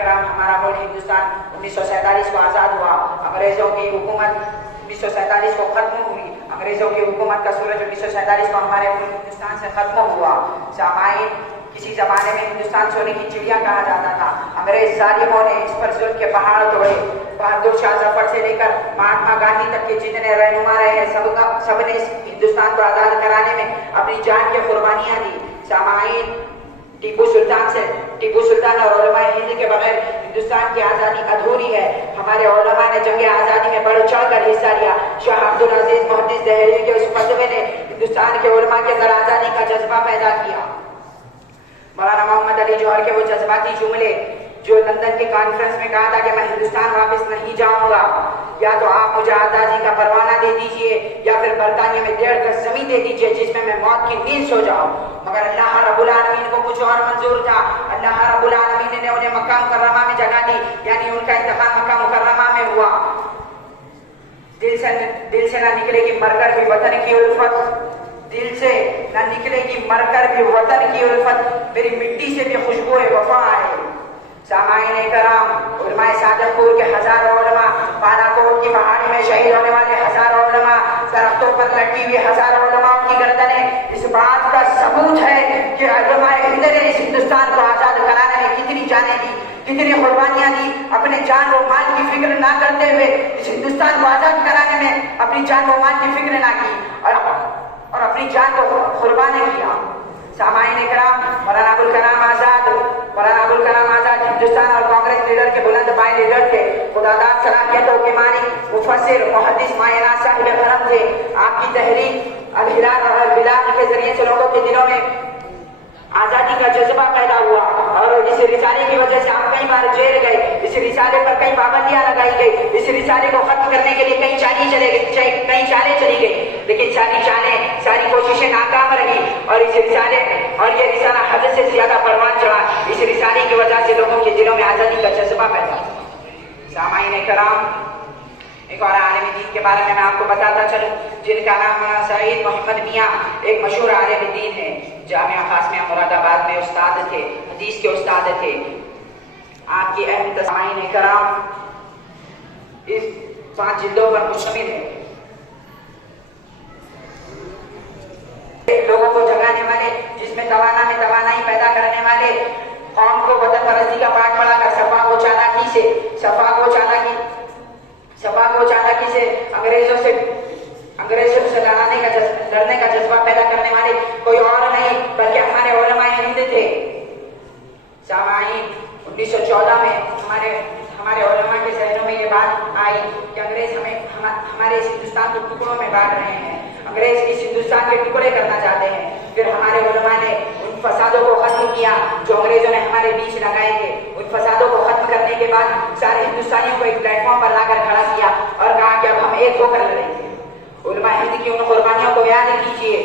کرام ہمارا ملک ہندوستان 1947 کو آزاد ہوا، انگریزوں کی حکومت 1947 کو ختم ہوئی، انگریزوں کی حکومت کا سورج 1947 کو ہمارے ملک ہندوستان سے ختم ہوا۔ سامعین، کسی زمانے میں ہندوستان سونے کی چڑیا کہا جاتا تھا۔ انگریز ظالموں نے اس پر ظلم کے پہاڑ توڑے۔ بہادر شاہ ظفر سے لے کر مہاتما گاندھی تک کے جتنے رہنما رہے ہیں سب نے اس ہندوستان کو آزاد کرانے میں اپنی جان کی قربانیاں دی۔ سامعین، ٹیپو سلطان اور علماء ہند کے بغیر ہندوستان کی آزادی ادھوری ہے۔ ہمارے علماء نے جنگ آزادی میں بڑھ چڑھ کر حصہ لیا۔ شاہ عبدالعزیز محدث دہلوی کے اس فتوے نے ہندوستان کے علماء کے اندر آزادی کا جذبہ پیدا کیا۔ مولانا محمد علی جوہر کے وہ جذباتی جملے جو لندن کے کانفرنس میں کہا تھا کہ میں ہندوستان واپس نہیں جاؤں گا، یا تو آپ مجھے آزادی کا پروانہ دے دیجئے یا پھر برطانیہ میں 1.5 گز زمین دے دیجئے جس میں موت کی نیند سو جاؤں۔ مگر اللہ رب العالمین کو کچھ اور منظور تھا۔ اللہ رب العالمین نے انہیں مکہ مکرمہ میں جگہ دی، یعنی ان کا انتقال مکہ مکرمہ میں ہوا۔ دل سے نہ نکلے گی مر کر بھی وطن کی الفت، دل سے نہ نکلے گی مر کر بھی وطن کی الفت، میری مٹی سے بھی خوشبو وفا ہے۔ سامعین کرام، علماء صادق پور کے ہزاروں علماء، بالا کوٹ کی پہاڑی میں شہید ہونے والے ہزاروں علماء، درختوں پر لٹکی ہوئی ہزاروں علماء کی گردنیں اس بات کا ثبوت ہے کہ علماء ہند نے اس ہندوستان کو آزاد کرانے میں کتنی جانیں دی، کتنی قربانیاں دی، اپنے جان و مال کی فکر نہ کرتے ہوئے اس ہندوستان کو آزاد کرانے میں اپنی جان و مال کی فکر نہ کی اور اپنی جان کو قربان کیا۔ سامعین کرام، مولانا ابوالکلام آزاد ہندوستان اور کانگریس لیڈر کے بلند پائے لیڈر تھے، خداداد صلاحیتوں کے مالک، مفسر، محدث، مایہ صاحب کرم تھے۔ آپ کی تحریک الہلال اور البلاد کے ذریعے سے لوگوں کے دلوں میں آزادی کا جذبہ پیدا ہوا اور اس رسالے کی وجہ سے آپ کئی بار جیل گئے، اس رسالے پر کئی پابندیاں لگائی گئی، اس رسالے کو ختم کرنے کے لیے کئی چالیں چلی گئی، لیکن ساری کوششیں ناکام رہی اور یہ رسالہ حد سے زیادہ پروان چڑھا۔ اس رسالے کی وجہ سے لوگوں کے دلوں میں آزادی کا جذبہ پیدا ہوا۔ سامعین کرام، ایک اور عالم دین کے بارے میں آپ کو بتاتا چلوں جن کا نام سعید محمد میاں، ایک مشہور عالم دین ہے، جامعہ خاصمیہ مراد آباد میں استاد تھے، حدیث کے استاد تھے۔ آپ کی اہم سامعین کرام اس 5 جلدوں پر مشتمل ہے۔ لوگوں کو جگانے والے، جس میں توانائی پیدا کرنے والے، قوم کو وطن پرستی کا پاٹ پڑھا کر صفا کو چالاکی سے انگریزوں سے لڑنے کا جذبہ پیدا کرنے والے کوئی اور نہیں بلکہ ہمارے علماء ہند تھے۔ سامعین، 1914 میں ہمارے علماء کے ذہنوں میں یہ بات آئی کہ انگریز ہمارے اس ہندوستان کو ٹکڑوں میں بانٹ رہے ہیں، انگریز اس ہندوستان کے ٹکڑے کرنا چاہتے ہیں۔ پھر ہمارے علماء نے ان فسادوں کو ختم کیا جو انگریزوں نے ہمارے بیچ لگائے تھے۔ ان فسادوں کو ختم کرنے کے بعد سارے ہندوستانیوں کو ایک پلیٹ فارم پر لا کر کھڑا کیا اور کہا کہ اب ہم ایک ہو کر لڑیں گے۔ علماء ہند کی ان قربانیوں کو یاد کیجیے۔